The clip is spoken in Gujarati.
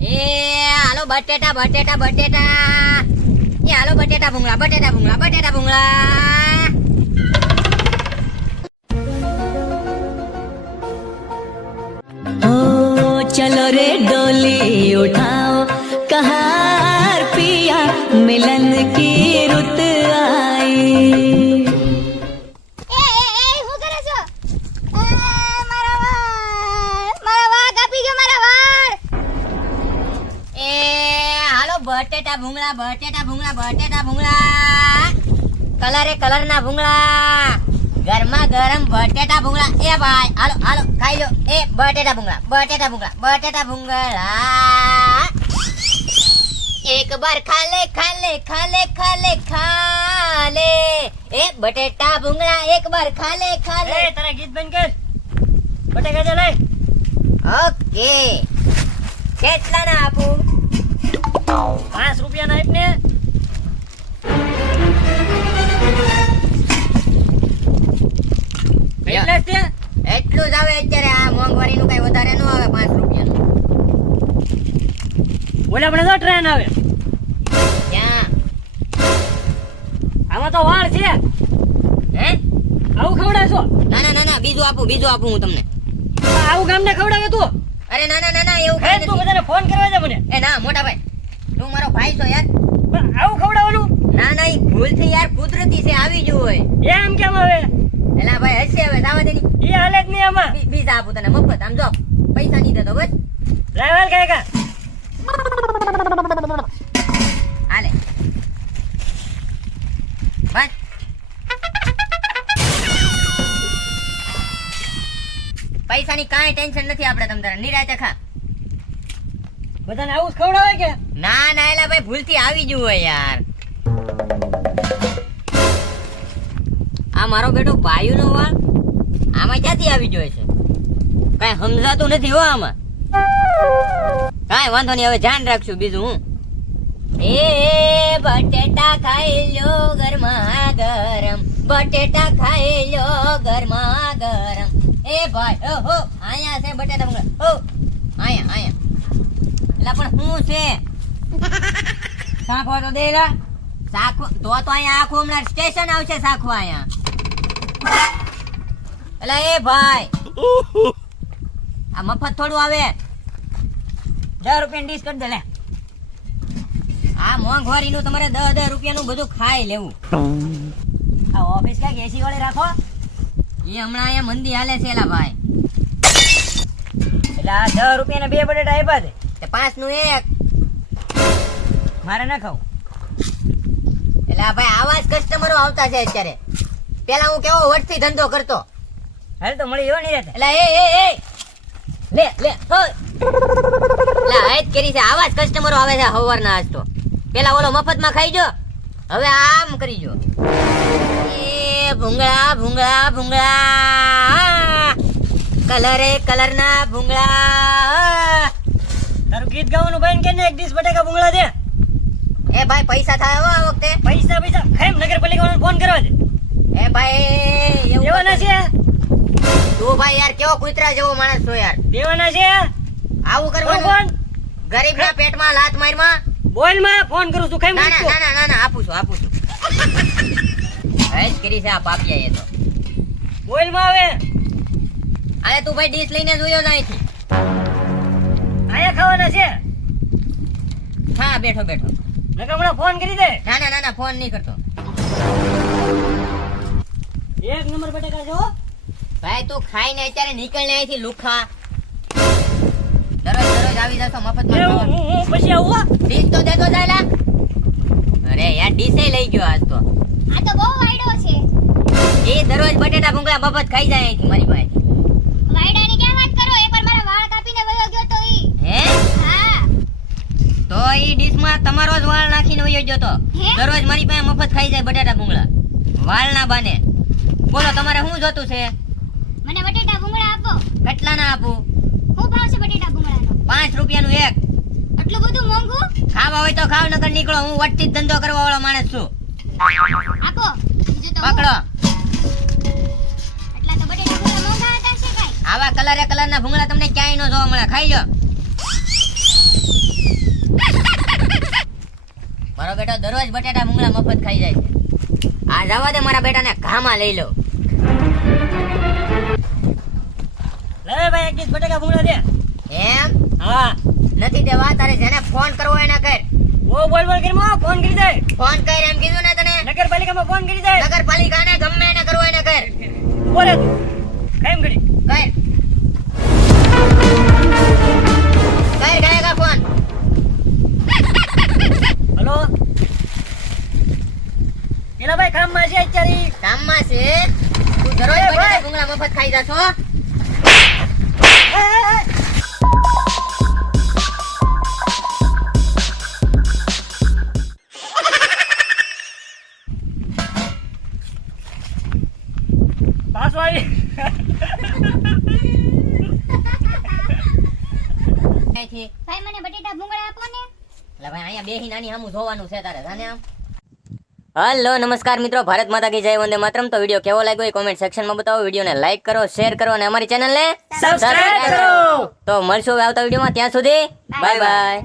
એ હાલો બટેટા બટેટા બટેટા એ હાલો બટેટા ભૂંગળા બટેટા ભૂંગળા બટેટા ભૂંગળા चलो रे डोली उठाओ कहार पिया मिलन की रुत आई। હું કરે છો? મારા વાળ કાપી ગયો મારા વાળ. એ હાલો બટેટા ભૂંગળા બટેટા ભૂંગળા બટેટા ભૂંગળા કલરે કલર ના ભૂંગળા ગરમા ગરમ બટેટા ભૂંગળા એ ભાઈ હાલો હાલો ખાઈ લો એ બટેટા ભૂંગળા બટેટા ભૂંગળા બટેટા ભૂંગળા એક બાર ખાલે ખાલે ખાલે ખાલે ખાલે એ બટેટા ભૂંગળા એક બાર ખાલે ખાલે એ તારા ગીત બંધ કર. બટેકા દે લઈ. ઓકે કેટલા ના આપું 5 રૂપિયા ના આપને. કેટલા છે? એટલું જ આવે અત્યારે આ મોંઘવારી નું કઈ વધારે ન આવે 5 રૂપિયા ઓલા પણ ટ્રેન આવે. ક્યાં આમાં તો વાળ છે. હે આવું ખવડાવશો? ના ના ના ના બીજું આપું હું તમને આવું ગામને ખવડાવે તું? અરે ના ના ના ના એવું હે કઈ તું નથી બધાને ફોન કરવા જા મને. એ ના મોટા ભાઈ તું મારો ભાઈ છો યાર પણ આવું ખવડાવવાનું? ના ના ઈ ભૂલથી યાર કુદરતી છે આવી જ હોય એમ કેમ આવે? એલા ભાઈ હશે હવે જાવા દે ની એ હાલે જ નહીં આમાં. બીજા આપું તને મફત આમ જો પૈસા નહીં દેતો બસ ડ્રાઈવર કાકા હાલે બસ પૈસાની કાંઈ ટેન્શન નથી આપણે તમ તારે નિરાતે ખા બધાને આવું જ ખવડાવે કે? ના ના એલા ભાઈ ભૂલથી આવી જ હોય યાર આ મારો બેટો ભાઈનો વાળ આમાં ક્યાંથી આવી જોઈએ છે કાંઈ સમજાતું નથી હો આમાં કાંઈ વાંધો નહીં હવે ધ્યાન રાખશું બીજું હું એ બટેટા ખાઈ લો ગરમા ગરમ બટેટા ખાઈ લો ગરમા ગરમ એ ભાઈ ઓહો આયા છે બટેટા ભૂંગળા ઓ આયા એલા પણ શું છે સાખવા તો દેલા સાખો તો અહીંયા આખું હમણાં સ્ટેશન આવશે સાખવા અહીંયા એલા એ ભાઈ આ મફત થોડું આવે 10 રૂપિયા ડીશ કરી દે લે આ મોંઘવારી નું તમારે 10 રૂપિયાનું બધું ખાઈ લેવું આ ઓફિસ ક્યાંક એસી વાળી રાખો એ હમણાં અહીંયા મંદી હાલે છે એલા ભાઈ એટલે આ 10 રૂપિયાના 2 બટેટા આપ્યા છે. તે 5 નું એક મારે ના ખાવું. એટલે આ ભાઈ આવા જ કસ્ટમરો આવતા છે અત્યારે પેલા હું કેવો વટથી ધંધો કરતો હાલ તો મળી જવા નહીં રહેતા. એટલે એ લે લે હોય લે આજ કરી છે આવા જ કસ્ટમરો આવે છે હવારના આજ તો પેલા ઓલો મફતમાં ખાઈ જો હવે આમ કરી જો એ ભૂંગળા ભૂંગળા ભૂંગળા કલરે કલર ના ભૂંગળા તારું ગીત ગાવાનું ભાઈ કે ને એક ડીશ બટેકા ભૂંગળા દે. એ ભાઈ પૈસા થાય હો આ વખતે પૈસા ખાઈમ નગરપાલિકાવાળાને ફોન કરવા દે. એ ભાઈ એવું દેવાના છે? તું ભાઈ યાર કેવો કૂતરા જેવો માણસ છો યાર દેવાના છે? આવું ફોન કરવાનું ગરીબના પેટમાં લાત મારમાં બોલ માં ફોન કરું છું ખાઈમ ના ના મૂકતો. ના ના ના આપું છું હજ કરી છે આ પાપિયા એ તો બોલ માં આવે. અરે તું ભાઈ ડીશ લઈને જોયો જ અહીંથી આયા ખાવાના છે? હા બેઠો બેઠો નકર હમણાં ફોન કરી દે. ના ના ના ના ફોન નહીં કરતો એક નંબર બટેકા જો. ભાઈ તું ખાઈને અત્યારે નીકળ ને અહીંથી લુખા દરરોજ આવી જશો મફતમાં હું પછી આવું હો. ડીશ તો દેતો જાય અરે યાર ડીશે લઈ ગયો આજ તો આ તો બહુ વાયડો છે. એ દરરોજ બટેટા ભૂંગળા મફત ખાઈ જાય અહીંથી મારી પાસે વાયડાની ક્યાં વાત કરો? એકવાર મારા વાળ કાપીને વયો ગયો તો ઈ. હે હા. તો ઈ ડીશમાં તમારો જ વાળ નાખીને વયો ગયો તો હે? દરરોજ મારી પાસે મફત ખાઈ જાય બટેટા ભૂંગળા વાળ ના બાને બોલો તમારે શું જોતું છે મને બટેટા ભૂંગળા આપો. કેટલા ના આપું શું ભાવ છે બટેટા ભૂંગળાનો? 5 રૂપિયાનું એક આટલું બધું મોંઘું? ખાવા હોય તો ખાવ નકર નીકળો હું વટથી જ ધંધો કરવા વાળો માણસ છું આપો. બીજું તો પકડો એટલા તો બટેટા ભૂંગળા મોંઘા હતા છે કાઈ? આવા કલરે કલરના ભૂંગળા તમને ક્યાંય ન જોવા મળે ખાઈ લો મારો બેટો દરરોજ બટેટા ભૂંગળા મફત ખાઈ જાય છે. આ જવા દે, મારા બેટાને ઘામાં લઈ લો. લે ભાઈ એક ડીશ બટેકા ભૂંગળા દે. એમ હા નથી દેવા, તારે જેને ફોન કરવો એને કર. ઓ બોલ બોલ કરી માં ફોન કરી દે. ફોન કર એમ કીધું ને તને. નગરપાલિકામાં ફોન કરી દે. નગરપાલિકાને ગમે એને કરવો એને કર. બોલે તું કેમ કરી કર ગાયકા ફોન. હલો એલા ભાઈ કામમાં છે અત્યારે ઈ. કામમાં છે તું દરરોજ એ ભાઈ. બટેટા ભૂંગળા મફત ખાઈ જાશો. એ, એ, એ. પાછો આવી ક્યાંથી? ભાઈ મને બટેટા ભૂંગળા આપો ને. એટલે ભાઈ અહીંયા બેહી નાની સામું જોવાનું છે તારે, જાને આમ. હલો નમસ્કાર મિત્રો, ભારત માતા કી જય, વંદે માતરમ. તો વિડીયો કેવો લાગ્યો એ કોમેન્ટ સેક્શનમાં બતાવો. વિડીયોને લાઈક કરો, શેર કરો અને અમારી ચેનલને સબસ્ક્રાઇબ કરો. તો મળશું હવે આવતા વિડીયોમાં. ત્યાં સુધી બાય બાય.